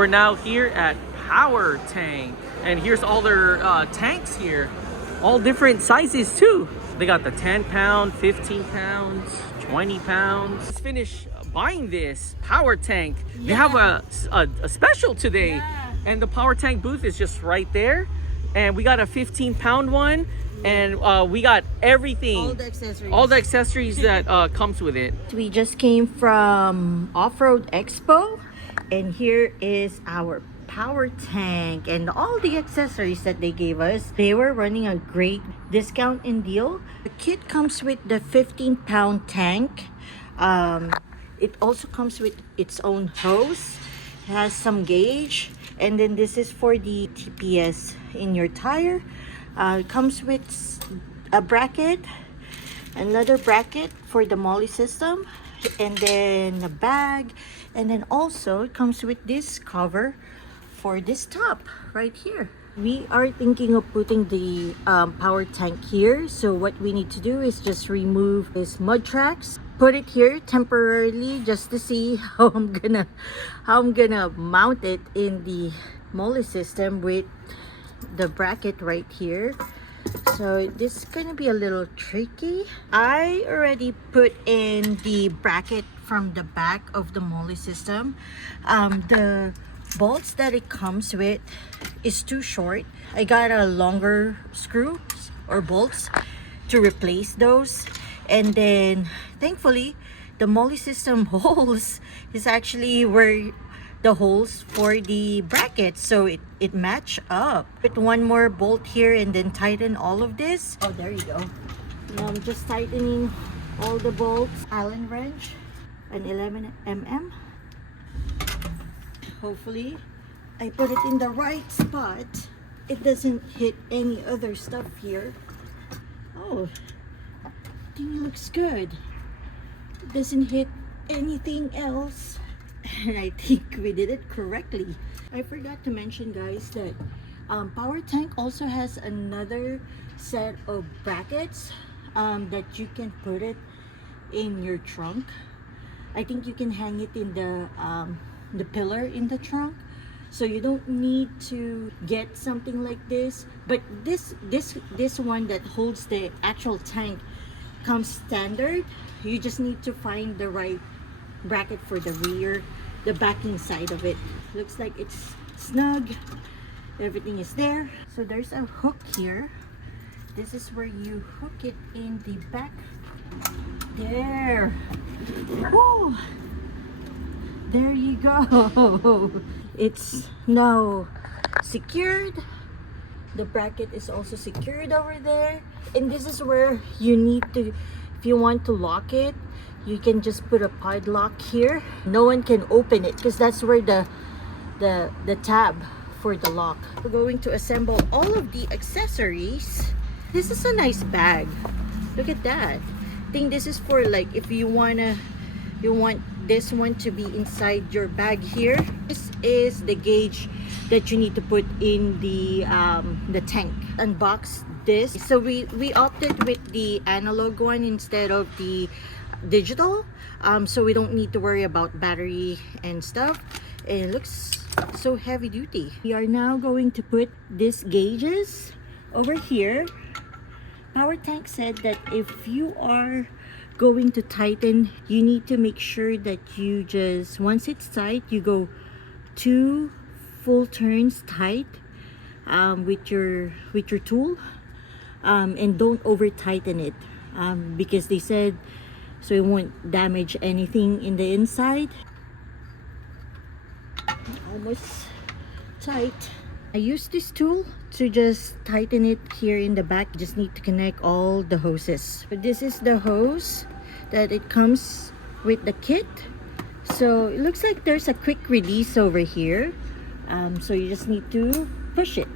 we're now here at Power Tank, and here's all their tanks here, all different sizes too. They got the 10-pound, 15 pounds, 20 pounds. Let's finish buying this Power Tank. Yeah. They have a special today. Yeah. And the Power Tank booth is just right there. And we got a 15-pound one. And we got everything. All the accessories that comes with it. We just came from Off-Road Expo. And here is our Power Tank and all the accessories that they gave us. They were running a great discount and deal. The kit comes with the 15-pound tank. It also comes with its own hose. It has some gauge, and then this is for the TPS in your tire. It comes with a bracket, another bracket for the MOLLE system, and then a bag, and then also it comes with this cover for this top right here. We are thinking of putting the power tank here. So what we need to do is just remove this mud tracks, put it here temporarily just to see how I'm gonna mount it in the MOLLE system with the bracket right here. So this is gonna be a little tricky. I already put in the bracket from the back of the MOLLE system. The bolts that it comes with is too short. I got a longer screw or bolts to replace those, and then thankfully the MOLLE system holes is actually where the holes for the brackets, so it match up. Put one more bolt here and then tighten all of this. Oh, there you go. Now I'm just tightening all the bolts. Allen wrench, an 11mm. Hopefully I put it in the right spot. It doesn't hit any other stuff here. Oh, I think it looks good. It doesn't hit anything else. And I think we did it correctly. I forgot to mention, guys, that Power Tank also has another set of brackets that you can put it in your trunk. I think you can hang it in the pillar in the trunk, so you don't need to get something like this. But this one that holds the actual tank comes standard. You just need to find the right bracket for the rear, the backing side of it. Looks like it's snug, everything is there. So there's a hook here. This is where you hook it in the back there. Woo! There you go. It's now secured. The bracket is also secured over there, and this is where you need to, if you want to lock it, you can just put a padlock here. No one can open it because that's where the tab for the lock. We're going to assemble all of the accessories. This is a nice bag. Look at that. I think this is for, like, if you want this one to be inside your bag here. This is the gauge that you need to put in the tank. Unbox this. So we opted with the analog one instead of the digital, so we don't need to worry about battery and stuff, and it looks so heavy duty. We are now going to put these gauges over here. Power Tank said that if you are going to tighten, you need to make sure that you just, once it's tight, you go 2 full turns tight with your tool, and don't over tighten it, because they said so it won't damage anything in the inside. Almost tight. I use this tool to just tighten it here in the back. You just need to connect all the hoses. But this is the hose that it comes with the kit. So it looks like there's a quick release over here. So you just need to push it.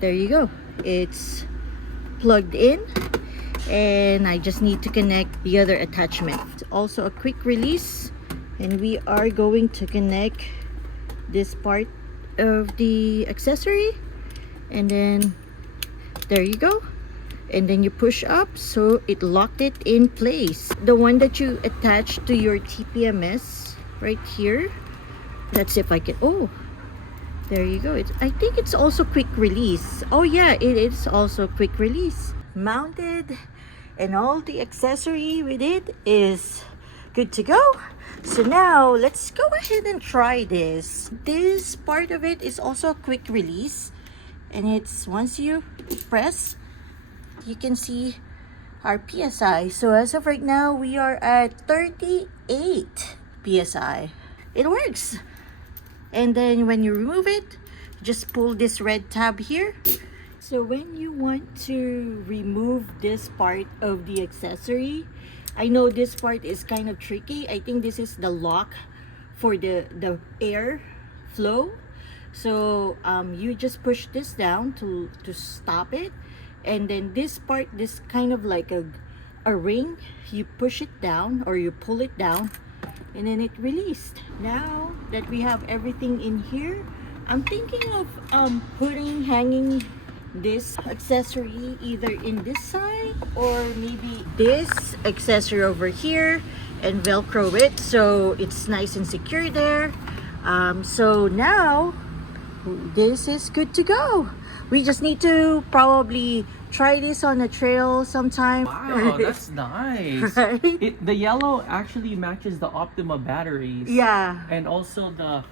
There you go. It's plugged in, and I just need to connect the other attachment. It's also a quick release, and we are going to connect this part of the accessory, and then there you go, and then you push up, so it locked it in place. The one that you attach to your TPMS right here, that's if I can, oh, There you go. I think it's also quick release. Oh yeah, it is also quick release. Mounted, and all the accessory with it is good to go. So now let's go ahead and try this. This part of it is also a quick release, and it's once you press, you can see our PSI. So as of right now, we are at 38 PSI. It works. And then when you remove it, just pull this red tab here. So when you want to remove this part of the accessory, I know this part is kind of tricky. I think this is the lock for the air flow. So you just push this down to stop it. And then this part, this kind of like a ring, you push it down or you pull it down, and then it released. Now that we have everything in here, I'm thinking of hanging this accessory either in this side or maybe this accessory over here and velcro it so it's nice and secure there. So now this is good to go. We just need to probably try this on a trail sometime. Wow, that's nice. Right? The yellow actually matches the Optima batteries. Yeah. And also the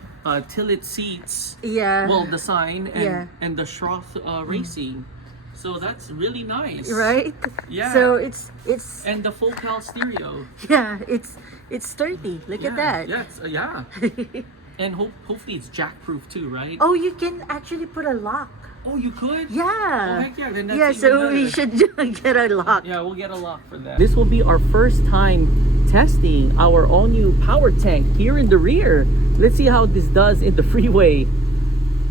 Tillet seats. Yeah. Well, the sign and, Yeah. and the Schroth Racing. So that's really nice. Right? Yeah. So it's And the full cal stereo. yeah, it's sturdy. Look at that. Yes, yeah. And hopefully it's jack-proof too, right? Oh, you can actually put a lock. Oh, you could? Yeah. Oh, heck yeah, then that's Yeah, even so we better. should get a lock. Yeah, we'll get a lock for that. This will be our first time testing our all-new power tank here in the rear. Let's see how this does in the freeway.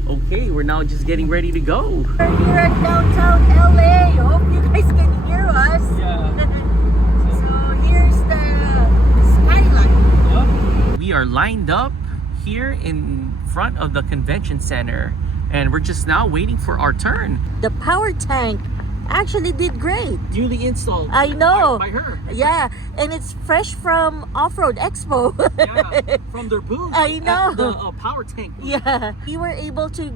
Okay, we're now just getting ready to go. We're here at downtown LA. Hope you guys can hear us. Yeah. So here's the skyline. We are lined up here in front of the convention center, and we're just now waiting for our turn. The power tank actually did great. Newly installed. I know. By her. Yeah, and it's fresh from Off-Road Expo. Yeah, from their booth. I know. At the power tank booth. Yeah, we were able to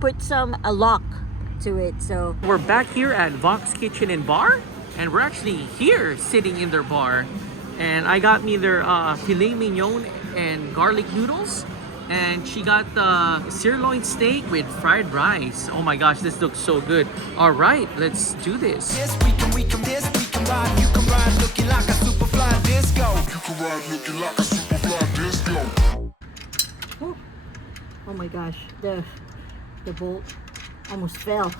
put a lock to it. So We're back here at Vox Kitchen and Bar, and we're actually here sitting in their bar. And I got me their filet mignon and garlic noodles, and she got the sirloin steak with fried rice. Oh my gosh, this looks so good. All right, let's do this. Yes, we can ride. You can ride looking like a super fly disco. You can ride looking like a super fly disco. oh my gosh, the bolt almost fell.